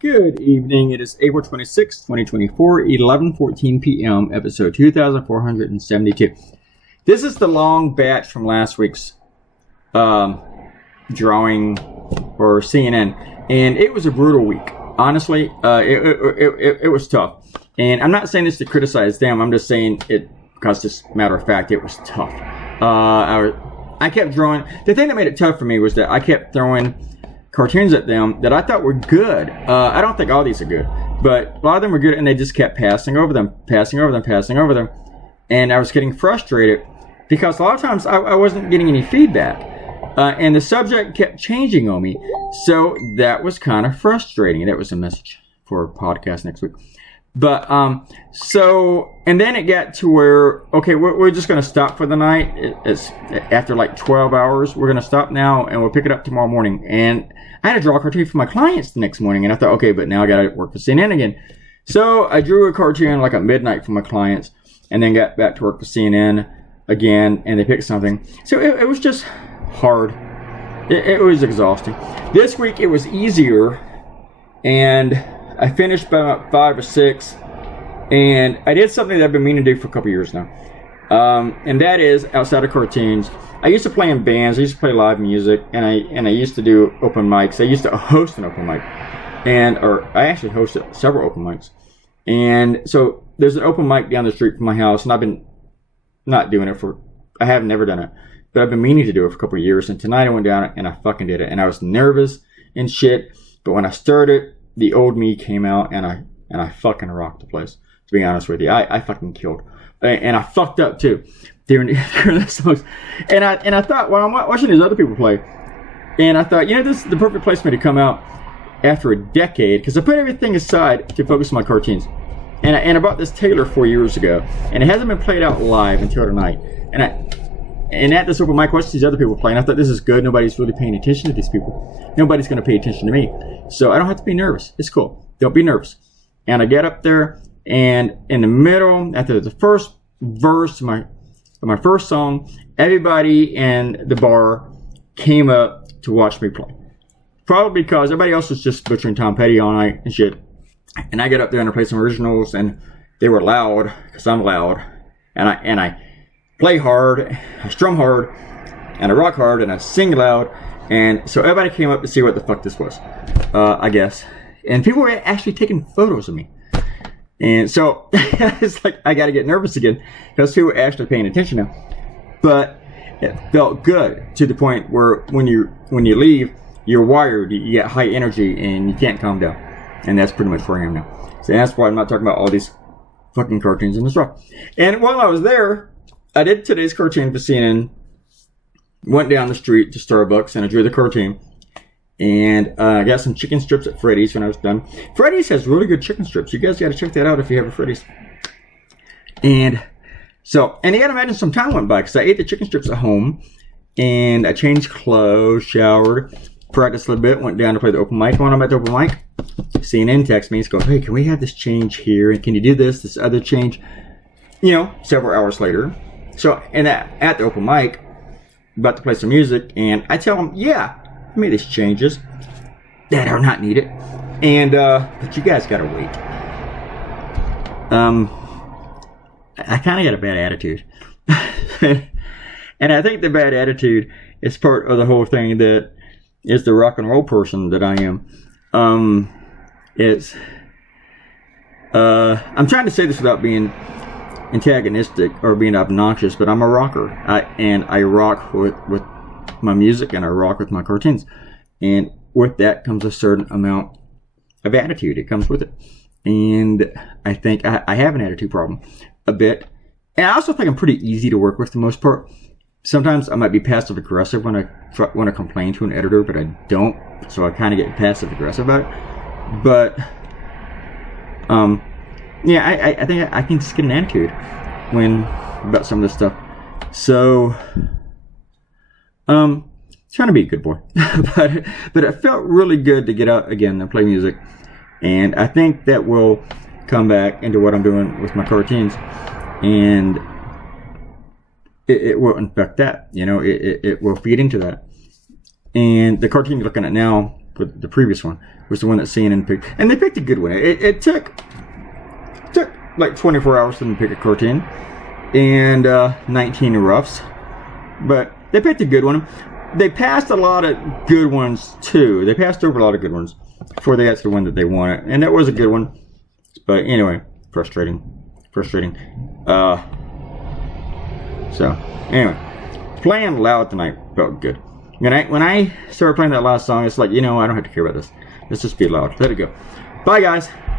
Good evening. It is April 26, 2024, 11:14 p.m., episode 2472. This is the long batch from last week's drawing for CNN, and it was a brutal week. Honestly, it was tough. And I'm not saying this to criticize them. I'm just saying it because, just matter of fact, it was tough. I kept drawing. The thing that made it tough for me was that I kept throwing cartoons at them that I thought were good. I don't think all these are good, but a lot of them were good, and they just kept passing over them. And I was getting frustrated because a lot of times I wasn't getting any feedback, and the subject kept changing on me. So that was kind of frustrating. That was a message for a podcast next week. But and then it got to where, okay, we're just going to stop for the night. It's after like 12 hours. We're going to stop now, and we'll pick it up tomorrow morning. And I had to draw a cartoon for my clients the next morning, and I thought, okay, but now I got to work for CNN again. So I drew a cartoon like at midnight for my clients, and then got back to work for CNN again, and they picked something. So it was just hard. It was exhausting. This week it was easier, and I finished by about 5 or 6, and I did something that I've been meaning to do for a couple years now, and that is, outside of cartoons, I used to play in bands. I used to play live music, and I used to do open mics. I used to host an open mic, or I actually hosted several open mics, and so there's an open mic down the street from my house, and I've been not doing it I have never done it, but I've been meaning to do it for a couple of years, and tonight I went down and I fucking did it, and I was nervous and shit, but when I started, the old me came out, and I fucking rocked the place. To be honest with you, I fucking killed, and I fucked up too during the songs. And I thought, well, I'm watching these other people play, and I thought, this is the perfect place for me to come out after a decade, because I put everything aside to focus on my cartoons. And I bought this Taylor 4 years ago, and it hasn't been played out live until tonight. And at this open mic, watched these other people playing. I thought, this is good. Nobody's really paying attention to these people. Nobody's going to pay attention to me. So I don't have to be nervous. It's cool. Don't be nervous. And I get up there, and in the middle, after the first verse of my first song, everybody in the bar came up to watch me play. Probably because everybody else was just butchering Tom Petty all night and shit. And I get up there and I play some originals, and they were loud, because I'm loud. And I play hard, I strum hard, and I rock hard, and I sing loud, and so everybody came up to see what the fuck this was, I guess. And people were actually taking photos of me. And so, it's like, I gotta get nervous again, because people were actually paying attention now. But it felt good, to the point where when you leave, you're wired, you get high energy, and you can't calm down. And that's pretty much where I am now. So that's why I'm not talking about all these fucking cartoons in this rock. And while I was there, I did today's cartoon for CNN, went down the street to Starbucks, and I drew the cartoon. And I got some chicken strips at Freddy's when I was done. Freddy's has really good chicken strips. You guys got to check that out if you have a Freddy's. And you got to imagine some time went by, because I ate the chicken strips at home, and I changed clothes, showered, practiced a little bit, went down to play the open mic. When I'm at the open mic, CNN texts me, it's going, hey, can we have this change here? And can you do this other change? Several hours later. So, and at the open mic, about to play some music, and I tell them, yeah, I made these changes that are not needed, and but you guys gotta wait. I kind of got a bad attitude, and I think the bad attitude is part of the whole thing that is the rock and roll person that I am. I'm trying to say this without being antagonistic or being obnoxious, but I'm a rocker, and I rock with my music, and I rock with my cartoons, and with that comes a certain amount of attitude. It comes with it, and I think I have an attitude problem a bit, and I also think I'm pretty easy to work with for the most part. Sometimes I might be passive aggressive when I complain to an editor, but I don't, so I kind of get passive aggressive about it. But yeah, I think I can just get an attitude about some of this stuff. So, trying to be a good boy. but it felt really good to get out again and play music. And I think that will come back into what I'm doing with my cartoons. And it will infect that. It will feed into that. And the cartoon you're looking at now But the previous one was the one that CNN picked, and they picked a good one. It took like 24 hours for them to pick a cartoon, and 19 roughs, but they picked a good one. They passed a lot of good ones too. They passed over a lot of good ones before they got to the one that they wanted, and that was a good one. But anyway, frustrating. So anyway, playing loud tonight felt good. When I started playing that last song, it's like, I don't have to care about this. Let's just be loud. Let it go. Bye, guys.